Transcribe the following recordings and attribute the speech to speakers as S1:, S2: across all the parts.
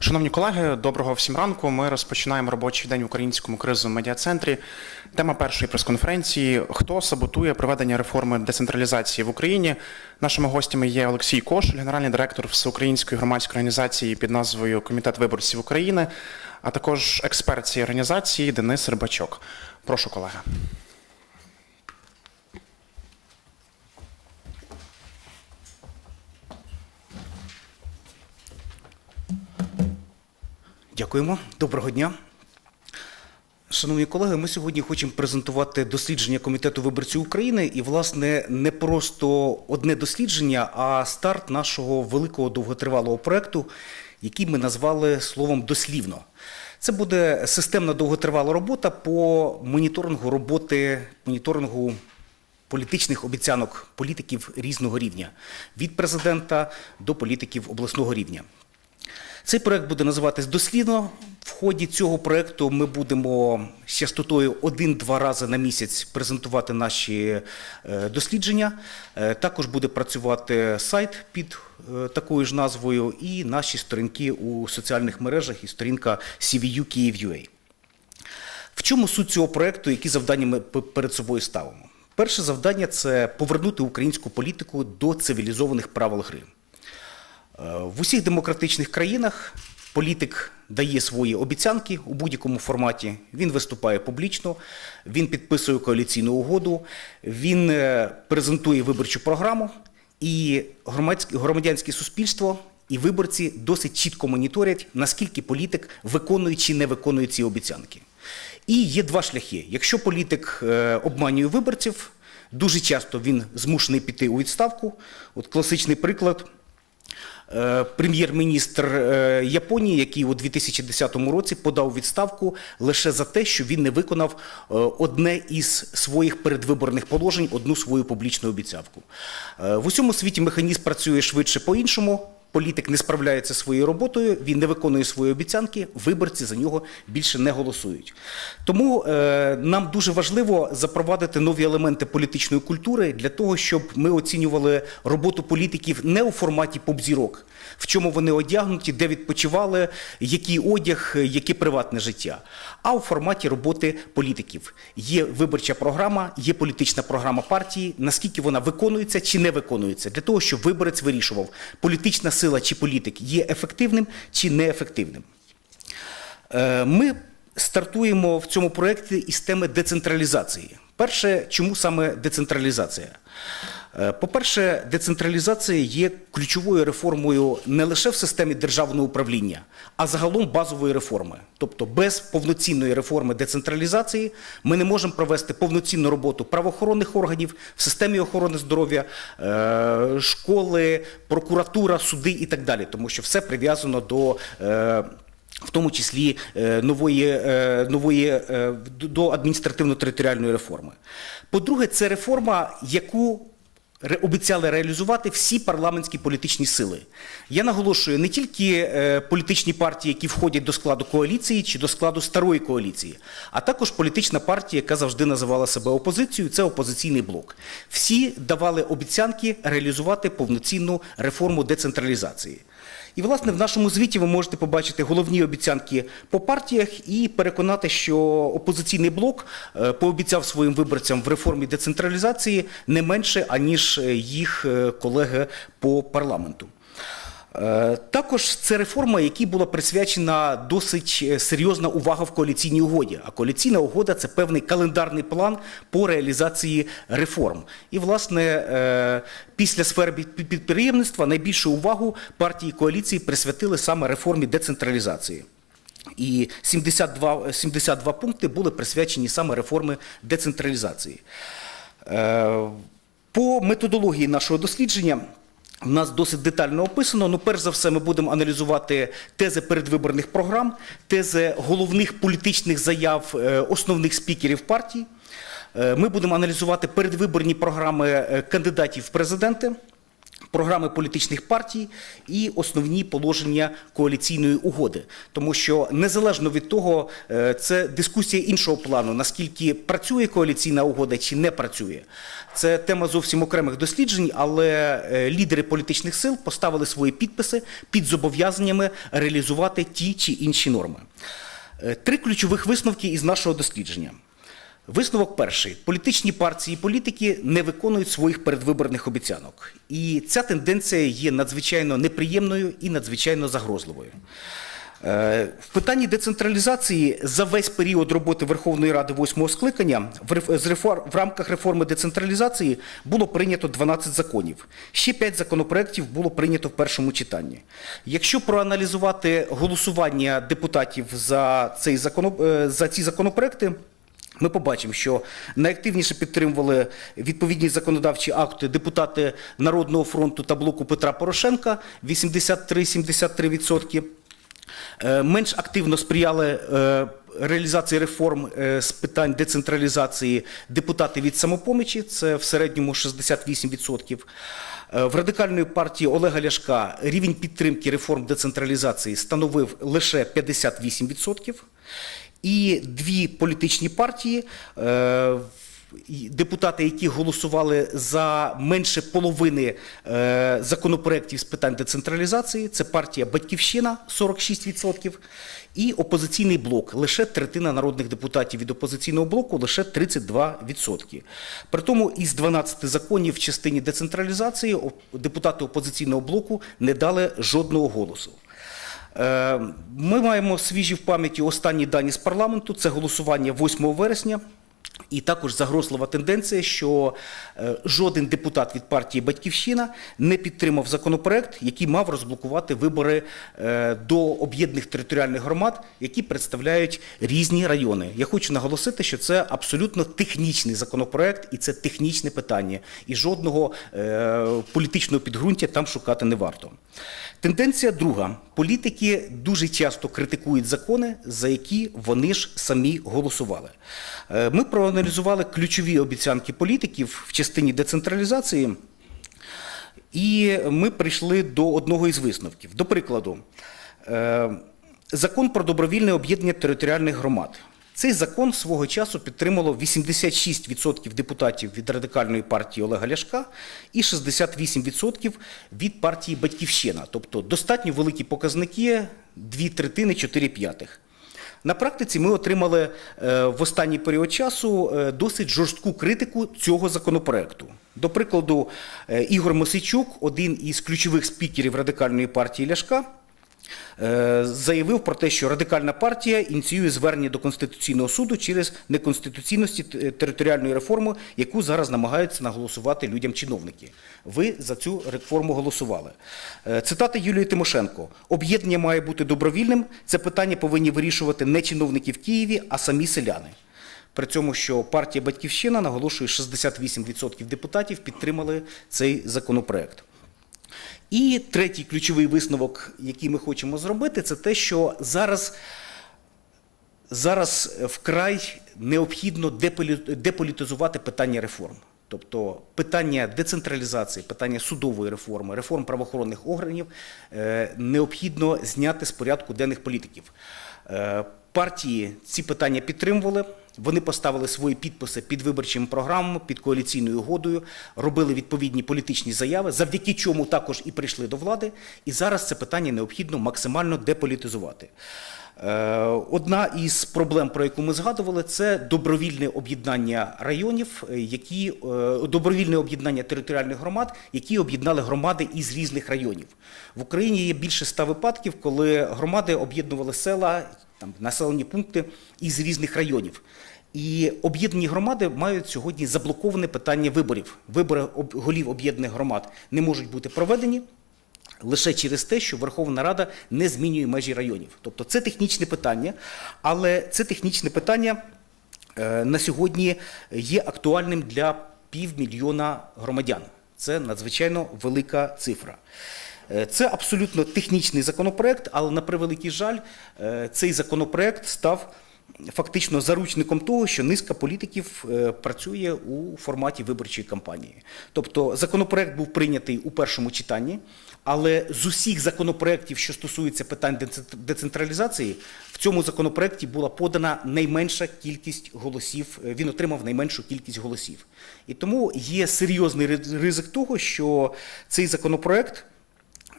S1: Шановні колеги, доброго всім ранку. Ми розпочинаємо робочий день в українському кризовому медіа-центрі. Тема першої прес-конференції: хто саботує проведення реформи децентралізації в Україні. Нашими гостями є Олексій Кошель, генеральний директор Всеукраїнської громадської організації під назвою Комітет виборців України, а також експерт цієї організації Денис Рибачок. Прошу, колега.
S2: Дякуємо. Доброго дня. Шановні колеги, ми сьогодні хочемо презентувати дослідження Комітету виборців України і, власне, не просто одне дослідження, а старт нашого великого довготривалого проекту, який ми назвали словом дослівно. Це буде системна довготривала робота по моніторингу роботи, моніторингу політичних обіцянок політиків різного рівня від президента до політиків обласного рівня. Цей проект буде називатись дослідно. В ході цього проекту ми будемо з частотою один-два рази на місяць презентувати наші е, дослідження. Е, Також буде працювати сайт під е, такою ж назвою і наші сторінки у соціальних мережах і сторінка CVU Київ.UA. В чому суть цього проекту, які завдання ми перед собою ставимо? Перше завдання це повернути українську політику до цивілізованих правил гри. Е, В усіх демократичних країнах політик дає свої обіцянки у будь-якому форматі. Він виступає публічно, він підписує коаліційну угоду, він е, презентує виборчу програму, і громадянське суспільство і виборці досить чітко моніторять, наскільки політик виконує чи не виконує ці обіцянки. І є два шляхи. Якщо політик е, обманює виборців, дуже часто він змушений піти у відставку. От класичний приклад. Е, Прем'єр-міністр е, Японії, який у 2010 році подав відставку лише за те, що він не виконав е, одне із своїх передвиборних положень, одну свою публічну обіцянку. Е, В усьому світі механізм працює швидше по-іншому. Політик не справляється своєю роботою, він не виконує свої обіцянки, виборці за нього більше не голосують. Тому е, нам дуже важливо запровадити нові елементи політичної культури для того, щоб ми оцінювали роботу політиків не у форматі поп-зірок, в чому вони одягнуті, де відпочивали, який одяг, яке приватне життя, а у форматі роботи політиків. Є виборча програма, є політична програма партії, наскільки вона виконується чи не виконується, для того, щоб виборець вирішував, політична сила чи політик є ефективним чи неефективним. Е, Ми стартуємо в цьому проєкті із теми децентралізації. Перше, чому саме децентралізація? Е, По-перше, децентралізація є ключовою реформою не лише в системі державного управління, а загалом базової реформи. Тобто без повноцінної реформи децентралізації ми не можемо провести повноцінну роботу правоохоронних органів в системі охорони здоров'я, е, школи, прокуратура, суди і так далі, тому що все прив'язано до. е, в тому числі нової, нової до адміністративно-територіальної реформи. По-друге, це реформа, яку обіцяли реалізувати всі парламентські політичні сили. Я наголошую не тільки е, політичні партії, які входять до складу коаліції чи до складу старої коаліції, а також політична партія, яка завжди називала себе опозицією, це опозиційний блок. Всі давали обіцянки реалізувати повноцінну реформу децентралізації. І, власне, в нашому звіті ви можете побачити головні обіцянки по партіях і переконати, що опозиційний блок е, пообіцяв своїм виборцям в реформі децентралізації не менше, аніж е, їх е, колеги по парламенту. Е, Також це реформа, якій була присвячена досить е, серйозна увага в коаліційній угоді. А коаліційна угода це певний календарний план по реалізації реформ. І, власне, е, після сфери підприємництва найбільшу увагу партії коаліції присвятили саме реформі децентралізації. І 72, 72 пункти були присвячені саме реформи децентралізації. По методології нашого дослідження в нас досить детально описано. Ну, перш за все, ми будемо аналізувати тези передвиборних програм, тези головних політичних заяв е, основних спікерів партій. Е, Ми будемо аналізувати передвиборні програми е, кандидатів в президенти. Програми політичних партій і основні положення коаліційної угоди. Тому що незалежно від того, е, це дискусія іншого плану, наскільки працює коаліційна угода чи не працює. Це тема зовсім окремих досліджень, але е, лідери політичних сил поставили свої підписи під зобов'язаннями реалізувати ті чи інші норми. Е, Три ключових висновки із нашого дослідження. Висновок перший: політичні партії і політики не виконують своїх передвиборних обіцянок. І ця тенденція є надзвичайно неприємною і надзвичайно загрозливою. Е, В питанні децентралізації за весь період роботи Верховної Ради восьмого скликання в рамках реформи децентралізації було прийнято 12 законів. Ще 5 законопроєктів було прийнято в першому читанні. Якщо проаналізувати голосування депутатів за, цей е, за ці законопроекти, ми побачимо, що найактивніше підтримували відповідні законодавчі акти депутати Народного фронту та блоку Петра Порошенка 83-73%. Е, Менш активно сприяли е, реалізації реформ е, з питань децентралізації депутати від самопомічі, це в середньому 68%. Е, В радикальної партії Олега Ляшка рівень підтримки реформ децентралізації становив лише 58%. І дві політичні партії, е, депутати, які голосували за менше половини е, законопроєктів з питань децентралізації, це партія Батьківщина 46%, і опозиційний блок. Лише третина народних депутатів від опозиційного блоку, лише 32%. При тому із 12 законів в частині децентралізації депутати опозиційного блоку не дали жодного голосу. Е, Ми маємо свіжі в пам'яті останні дані з парламенту. Це голосування 8 вересня. І також загрозлива тенденція, що е, жоден депутат від партії Батьківщина не підтримав законопроект, який мав розблокувати вибори е, до об'єднаних територіальних громад, які представляють різні райони. Я хочу наголосити, що це абсолютно технічний законопроект, і це технічне питання. І жодного е, політичного підґрунтя там шукати не варто. Тенденція друга. Політики дуже часто критикують закони, за які вони ж самі голосували. Ми проаналізували ключові обіцянки політиків в частині децентралізації, і ми прийшли до одного із висновків. До прикладу, е, закон про добровільне об'єднання територіальних громад. Цей закон свого часу підтримало 86% депутатів від радикальної партії Олега Ляшка і 68% від партії Батьківщина. Тобто достатньо великі показники, дві третини, чотири п'ятих. На практиці ми отримали е, в останній період часу е, досить жорстку критику цього законопроекту. До прикладу, е, Ігор Мосичук, один із ключових спікерів радикальної партії Ляшка, заявив про те, що радикальна партія ініціює звернення до Конституційного суду через неконституційності територіальної реформи, яку зараз намагаються наголосувати людям чиновники. Ви за цю реформу голосували. Е, Цитата Юлії Тимошенко: об'єднання має бути добровільним. Це питання повинні вирішувати не чиновники в Києві, а самі селяни. При цьому, що партія Батьківщина наголошує, 68% депутатів підтримали цей законопроект. І третій ключовий висновок, який ми хочемо зробити, це те, що зараз, зараз вкрай необхідно деполі- деполітизувати питання реформ. Тобто питання децентралізації, питання судової реформи, реформ правоохоронних органів е, необхідно зняти з порядку денних політиків. Е, Партії ці питання підтримували. Вони поставили свої підписи під виборчими програмами, під коаліційною угодою, робили відповідні політичні заяви, завдяки чому також і прийшли до влади. І зараз це питання необхідно максимально деполітизувати. Е, Одна із проблем, про яку ми згадували, це добровільне об'єднання районів, е, які е, добровільне об'єднання територіальних громад, які об'єднали громади із різних районів. В Україні є більше ста випадків, коли громади об'єднували села, там населені пункти із різних районів. І об'єднані громади мають сьогодні заблоковане питання виборів. Вибори голів об'єднаних громад не можуть бути проведені лише через те, що Верховна Рада не змінює межі районів. Тобто це технічне питання, але це технічне питання е, на сьогодні є актуальним для півмільйона громадян. Це надзвичайно велика цифра. Е, Це абсолютно технічний законопроект, але на превеликий жаль, е, цей законопроект став фактично заручником того, що низка політиків е, працює у форматі виборчої кампанії. Тобто законопроект був прийнятий у першому читанні, але з усіх законопроєктів, що стосуються питань децентралізації, в цьому законопроекті була подана найменша кількість голосів. Він отримав найменшу кількість голосів. І тому є серйозний ризик того, що цей законопроект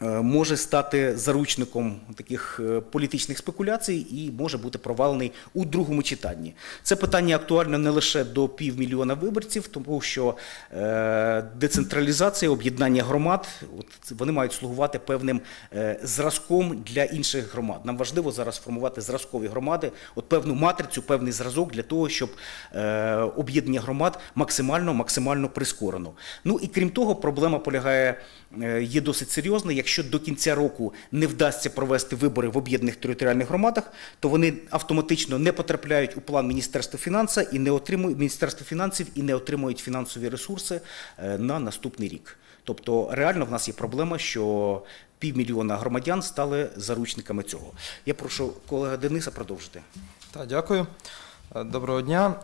S2: може стати заручником таких е, політичних спекуляцій і може бути провалений у другому читанні. Це питання актуально не лише до півмільйона виборців, тому що е, децентралізація, об'єднання громад, вони мають слугувати певним е, зразком для інших громад. Нам важливо зараз формувати зразкові громади, от певну матрицю, певний зразок для того, щоб е, об'єднання громад максимально максимально прискорено. Ну і крім того, проблема полягає е, є досить серйозна. Якщо до кінця року не вдасться провести вибори в об'єднаних територіальних громадах, то вони автоматично не потрапляють у план Міністерства фінансів і не отримують Міністерства фінансів і не отримують фінансові ресурси е, на наступний рік. Тобто реально в нас є проблема, що півмільйона громадян стали заручниками цього. Я прошу колега Дениса продовжити.
S3: Так, дякую. Е, Доброго дня.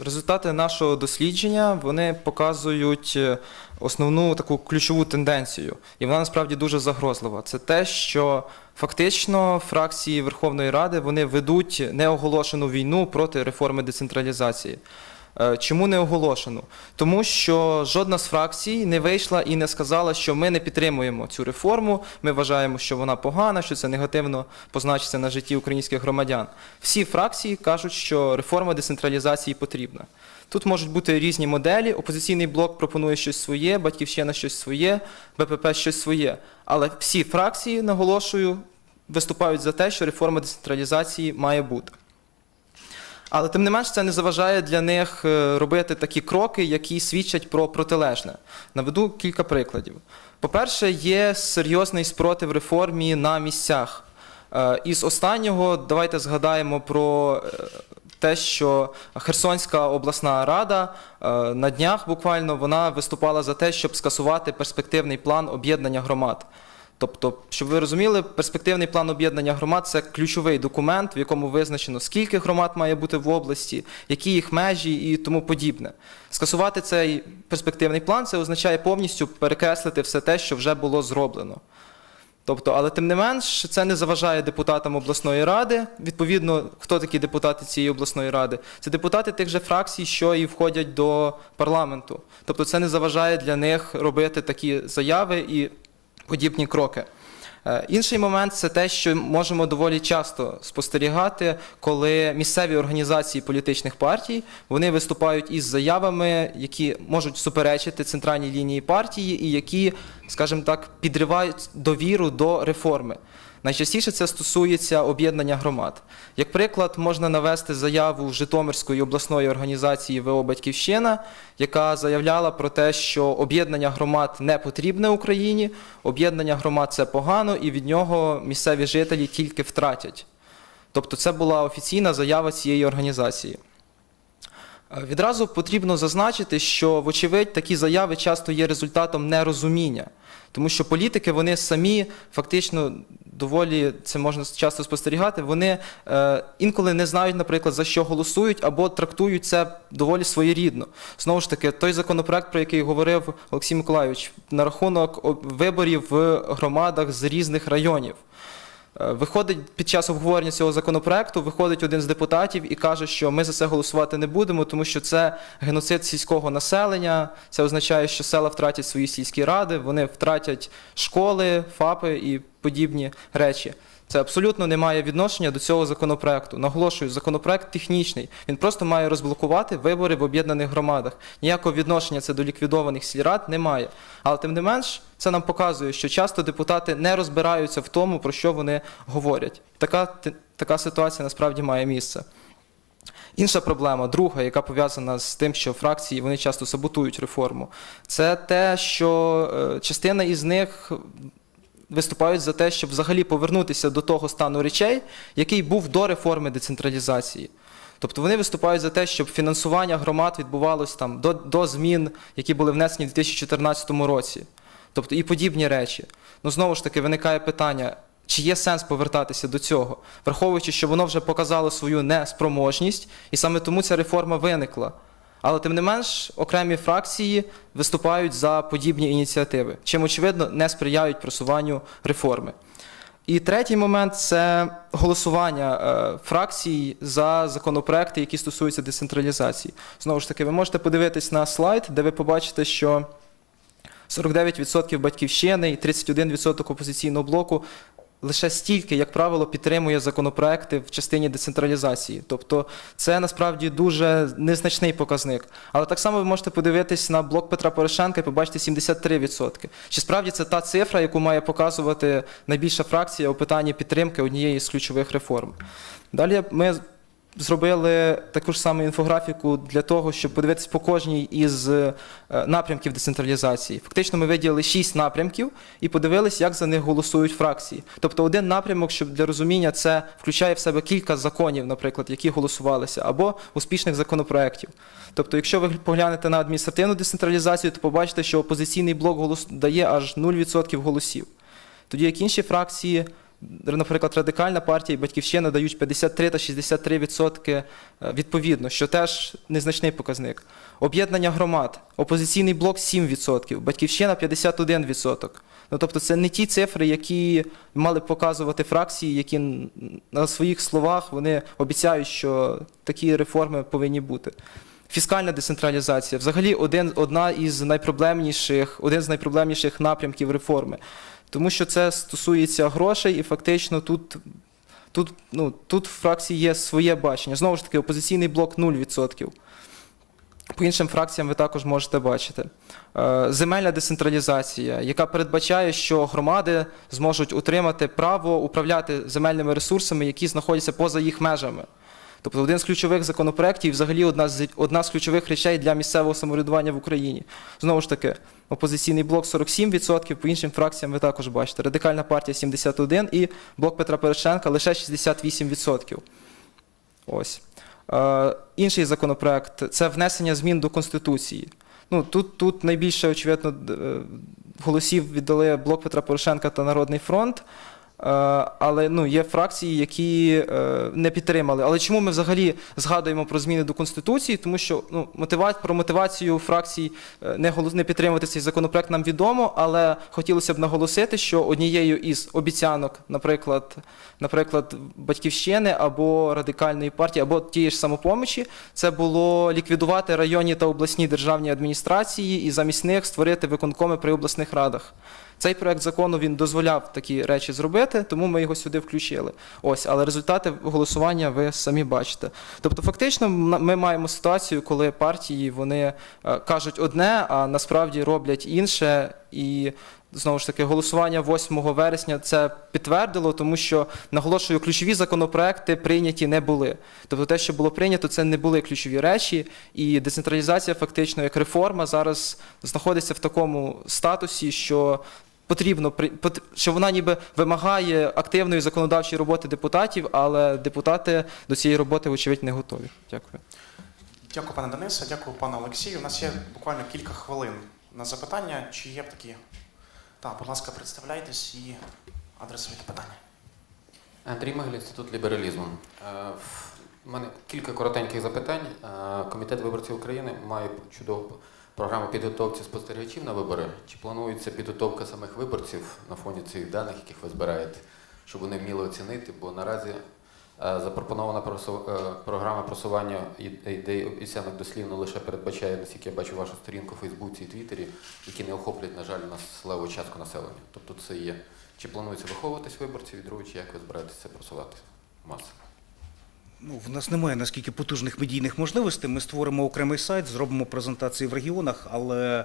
S3: Результати нашого дослідження вони показують е, основну таку ключову тенденцію, і вона насправді дуже загрозлива. Це те, що фактично фракції Верховної Ради вони ведуть неоголошену війну проти реформи децентралізації. Е, Чому не оголошену? Тому що жодна з фракцій не вийшла і не сказала, що ми не підтримуємо цю реформу. Ми вважаємо, що вона погана, що це негативно позначиться на житті українських громадян. Всі фракції кажуть, що реформа децентралізації потрібна. Тут можуть бути різні моделі. Опозиційний блок пропонує щось своє, батьківщина щось своє, БПП щось своє. Але всі фракції, наголошую, виступають за те, що реформа децентралізації має бути. Але тим не менш це не заважає для них е, робити такі кроки, які свідчать про протилежне. Наведу кілька прикладів. По-перше, є серйозний спротив реформі на місцях. Е, Із останнього давайте згадаємо про е, те, що Херсонська обласна рада на днях буквально вона виступала за те, щоб скасувати перспективний план об'єднання громад. Тобто, щоб ви розуміли, перспективний план об'єднання громад це ключовий документ, в якому визначено, скільки громад має бути в області, які їх межі і тому подібне. Скасувати цей перспективний план це означає повністю перекреслити все те, що вже було зроблено. Тобто, але тим не менш, це не заважає депутатам обласної ради. Відповідно, хто такі депутати цієї обласної ради? Це депутати тих же фракцій, що і входять до парламенту. Тобто, це не заважає для них робити такі заяви і подібні кроки. Е, Інший момент це те, що можемо доволі часто спостерігати, коли місцеві організації політичних партій вони виступають із заявами, які можуть суперечити центральній лінії партії, і які, скажімо так, підривають довіру до реформи. Найчастіше це стосується об'єднання громад. Як приклад, можна навести заяву Житомирської обласної організації ВО Батьківщина, яка заявляла про те, що об'єднання громад не потрібне Україні, об'єднання громад це погано, і від нього місцеві жителі тільки втратять. Тобто, це була офіційна заява цієї організації. Е, Відразу потрібно зазначити, що, вочевидь, такі заяви часто є результатом нерозуміння, тому що політики вони самі фактично доволі це можна часто спостерігати. Вони е, інколи не знають, наприклад, за що голосують, або трактують це доволі своєрідно. Знову ж таки, той законопроект, про який говорив Олексій Миколайович, на рахунок виборів в громадах з різних районів. Е, Виходить під час обговорення цього законопроекту, виходить один з депутатів і каже, що ми за це голосувати не будемо, тому що це геноцид сільського населення. Це означає, що села втратять свої сільські ради, вони втратять школи, ФАПи і подібні речі. Це абсолютно не має відношення до цього законопроекту. Наголошую, законопроект технічний. Він просто має розблокувати вибори в об'єднаних громадах. Ніякого відношення це до ліквідованих сільрад немає. Але тим не менш, це нам показує, що часто депутати не розбираються в тому, про що вони говорять. Така, така ситуація насправді має місце. Інша проблема, друга, яка пов'язана з тим, що фракції вони часто саботують реформу, це те, що е, частина із них виступають за те, щоб взагалі повернутися до того стану речей, який був до реформи децентралізації. Тобто вони виступають за те, щоб фінансування громад відбувалось там до, до змін, які були внесені в 2014 році. Тобто і подібні речі. Ну знову ж таки виникає питання. чи є сенс повертатися до цього, враховуючи, що воно вже показало свою неспроможність, і саме тому ця реформа виникла. Але тим не менш, окремі фракції виступають за подібні ініціативи, чим очевидно не сприяють просуванню реформи. І третій момент це голосування е, фракцій за законопроекти, які стосуються децентралізації. Знову ж таки, ви можете подивитись на слайд, де ви побачите, що 49% батьківщини і 31% опозиційного блоку лише стільки, як правило, підтримує законопроекти в частині децентралізації. Тобто це насправді дуже незначний показник. Але так само ви можете подивитись на блок Петра Порошенка і побачити 73%. Чи справді це та цифра, яку має показувати найбільша фракція у питанні підтримки однієї з ключових реформ? Далі ми зробили таку ж саму інфографіку для того, щоб подивитися по кожній із е, напрямків децентралізації. Фактично, ми виділили шість напрямків і подивилися, як за них голосують фракції. Тобто, один напрямок, щоб для розуміння, це включає в себе кілька законів, наприклад, які голосувалися, або успішних законопроєктів. Тобто, якщо ви поглянете на адміністративну децентралізацію, то побачите, що опозиційний блок голос дає аж 0% голосів. Тоді як інші фракції, наприклад, радикальна партія і батьківщина дають 53 та 63 відсотки е, відповідно, що теж незначний показник. Об'єднання громад, опозиційний блок 7 відсотків, батьківщина 51 відсоток. Ну тобто, це не ті цифри, які мали б показувати фракції, які на своїх словах вони обіцяють, що такі реформи повинні бути. Фіскальна децентралізація взагалі один, одна із найпроблемніших, один з найпроблемніших напрямків реформи. Тому що це стосується грошей, і фактично тут, тут, ну, тут в фракції є своє бачення. Знову ж таки, опозиційний блок 0%. По іншим фракціям ви також можете бачити. Е, Земельна децентралізація, яка передбачає, що громади зможуть утримати право управляти земельними ресурсами, які знаходяться поза їх межами. Тобто один з ключових законопроєктів, взагалі одна з, одна з ключових речей для місцевого самоврядування в Україні. Знову ж таки, опозиційний блок 47%, по іншим фракціям ви також бачите. Радикальна партія 71% і блок Петра Порошенка лише 68%. Ось. Е, інший законопроект це внесення змін до Конституції. Ну, тут, тут найбільше, очевидно, е, голосів віддали блок Петра Порошенка та Народний фронт. Е, Але ну, є фракції, які е, не підтримали. Але чому ми взагалі згадуємо про зміни до Конституції? Тому що ну, мотива... про мотивацію фракцій е, не, голос... не підтримувати цей законопроект нам відомо, але хотілося б наголосити, що однією із обіцянок, наприклад, наприклад, батьківщини або радикальної партії, або тієї ж самопомочі, це було ліквідувати районні та обласні державні адміністрації і замість них створити виконкоми при обласних радах. Цей проект закону він дозволяв такі речі зробити, тому ми його сюди включили. Ось, але результати голосування ви самі бачите. Тобто, фактично, ми маємо ситуацію, коли партії вони е, кажуть одне, а насправді роблять інше. І знову ж таки, голосування 8 вересня це підтвердило, тому що наголошую, ключові законопроекти прийняті не були. Тобто, те, що було прийнято, це не були ключові речі, і децентралізація, фактично, як реформа, зараз знаходиться в такому статусі, що потрібно при- пот- що вона ніби вимагає активної законодавчої роботи депутатів, але депутати до цієї роботи, вочевидь, не готові. Дякую.
S1: Дякую, пане Денисе, дякую, пане Олексію. У нас є буквально кілька хвилин на запитання. Чи є б такі? Так, будь ласка, представляйтесь і адресуйте питання.
S4: Андрій Мигель, Інститут лібералізму. Е, У мене кілька коротеньких запитань. Е, Комітет виборців України має чудову програму підготовки спостерігачів на вибори. Чи планується підготовка самих виборців на фоні цих даних, яких ви збираєте, щоб вони вміли оцінити? Бо наразі е, запропонована е, програма просування ідей обіцянок дослівно лише передбачає, наскільки я бачу вашу сторінку в Фейсбуці і Твіттері, які не охоплюють, на жаль, нас леву частку населення. Тобто це є. Чи планується виховуватись виборців, і друге, чи як ви збираєтесь це просувати масово?
S2: Ну, в нас немає наскільки потужних медійних можливостей. Ми створимо окремий сайт, зробимо презентації в регіонах, але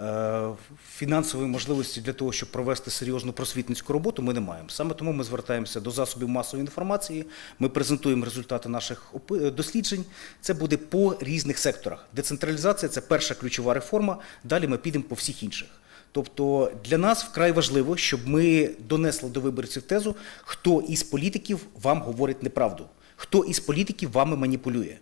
S2: е, фінансової можливості для того, щоб провести серйозну просвітницьку роботу, ми не маємо. Саме тому ми звертаємося до засобів масової інформації. Ми презентуємо результати наших досліджень. Це буде по різних секторах. Децентралізація це перша ключова реформа. Далі ми підемо по всіх інших. Тобто для нас вкрай важливо, щоб ми донесли до виборців тезу, хто із політиків вам говорить неправду, хто із політиків вами маніпулює.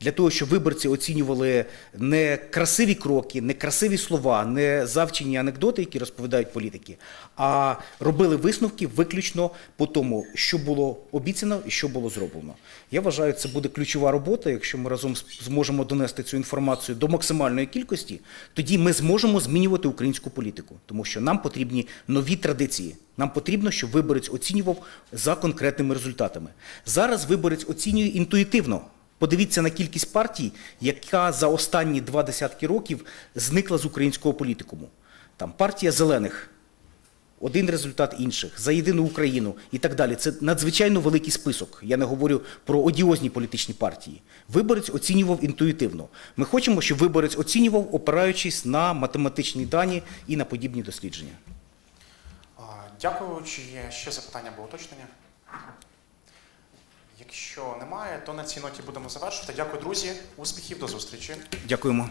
S2: Для того, щоб виборці оцінювали не красиві кроки, не красиві слова, не завчені анекдоти, які розповідають політики, а робили висновки виключно по тому, що було обіцяно і що було зроблено. Я вважаю, це буде ключова робота. Якщо ми разом зможемо донести цю інформацію до максимальної кількості, тоді ми зможемо змінювати українську політику, тому що нам потрібні нові традиції. Нам потрібно, щоб виборець оцінював за конкретними результатами. Зараз виборець оцінює інтуїтивно. Подивіться на кількість партій, яка за останні два десятки років зникла з українського політикуму. Там партія зелених, один результат інших, за єдину Україну і так далі. Це надзвичайно великий список. Я не говорю про одіозні політичні партії. Виборець оцінював інтуїтивно. Ми хочемо, щоб виборець оцінював, опираючись на математичні дані і на подібні дослідження.
S1: Дякую. Чи є ще запитання або уточнення? Якщо немає, то на цій ноті будемо завершувати. Дякую, друзі. Успіхів, до зустрічі.
S2: Дякуємо.